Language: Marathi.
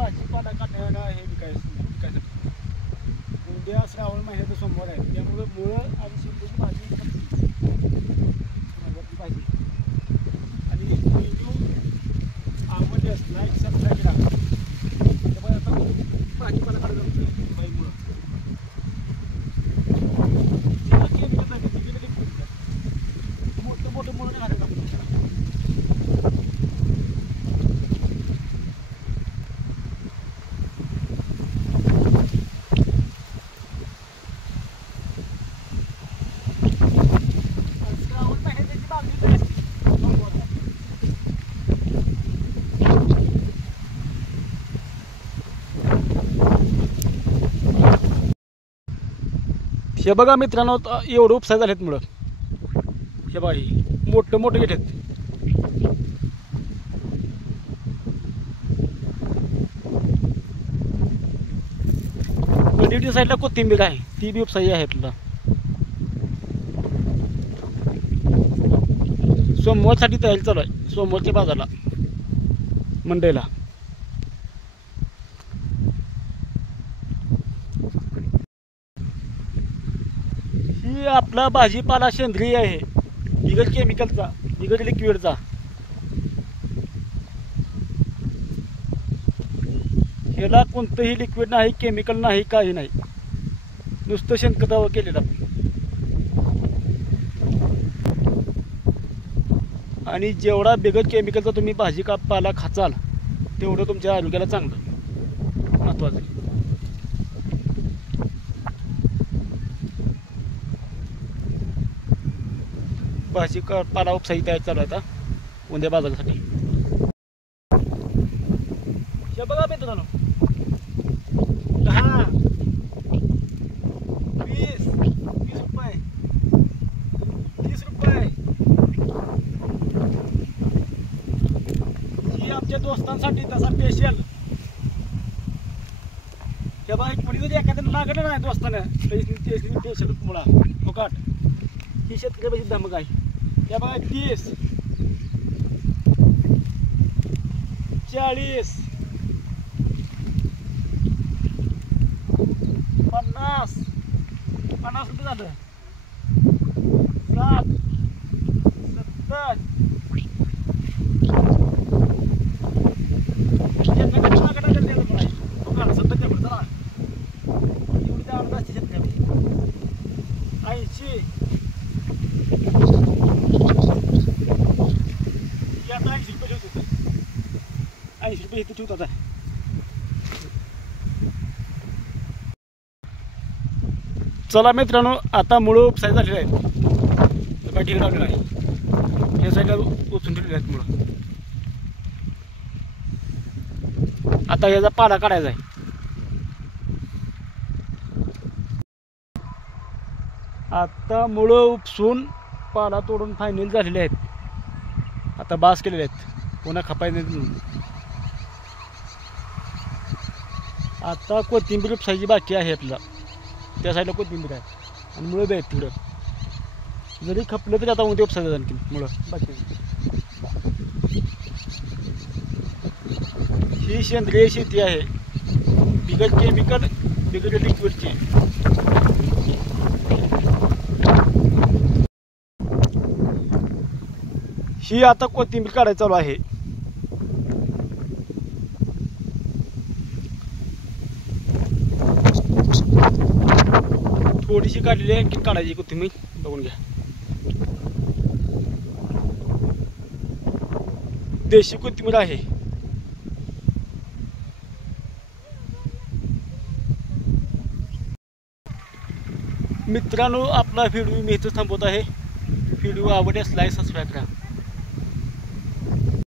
भाजीपाला काढण्याला हे विकायचं उद्या श्रावण महिन्याचा सोमवार आहे, त्यामुळे मुळं आणि शेपूची भाजी भाजी आणि आवडल्यास लाईक सबस्क्राईब करा. त्यामुळे आता भाजीपाला काढायचं बाई मुळं मोठं मोठं मुळं नाही घालायचं. हे बघा मित्रांनो, एवढं उपसाय झालेत मुळं. हे बघा ही मोठं मोठं गेट आहेत. कडिवच्या साईडला कोथिंबीर आहे, ती बी उपसाई आहे तुला. सोमवारसाठी तयारी चालू आहे, सोमवारच्या बाजारला मंडईला. ही आपला भाजीपाला सेंद्रिय आहे, बिगर केमिकलचा, बिगर लिक्विडचा. ह्याला कोणतंही लिक्विड नाही, केमिकल नाही, काही नाही, नुसतं शेणखतावर केलेलं. आणि जेवढा बिगर केमिकलचा तुम्ही भाजीपाला खाचाल तेवढं तुमच्या आरोग्याला चांगलं, महत्वाचं. भाजीपाला उपसाई तयार चालू आहे आता उद्या बाजारासाठी. हे बघा मित्रांनो, 10, 20, 20 रुपये, 30 रुपये. ही आमच्या दोस्तांसाठी तसा स्पेशल. हे बघा, कोणी जरी एखाद्याला लागलं नाही दोस्तानं स्पेशल मुळा फुकाट. ही शेतकऱ्यापाशी धमक आहे. या बघा 30, 40, 50, 50 रुपये झालं. 60, 70. इथे ठेवतात. चला मित्रांनो, आता मुळं उपसाय झालेले आहेत. ठीक लावलेलं आहे, या साईडला उचून ठेवलेले आहेत मुळं. आता याचा पाला काढायचा आहे. आता मुळं उपसून पाला तोडून फायनल झालेले आहेत. आता बास केलेले आहेत, पुन्हा खपायचे म्हणून. आता कोथिंबीर उपसायची बाकी आहे आपल्याला. त्या साईडला कोथिंबीर आहे आणि मुळं बी आहेत तिकडं. जरी खपलं तरी आता उद्या उपसायचं आणखी मुळं बाकी. ही सेंद्रिय शेती आहे, बिगर केमिकल, बिगर लिक्विडची. ही आता कोथिंबीर काढायला चालू आहे. थोडीशी काढलेली आहे, आणखी काढायची कोथिंबीर. बघून घ्या, देशी कोथिंबीर आहे. मित्रांनो, आपला व्हिडिओ मी इथं थांबवत आहे. व्हिडिओ आवडल्यास लाईक सबस्क्राईब करा.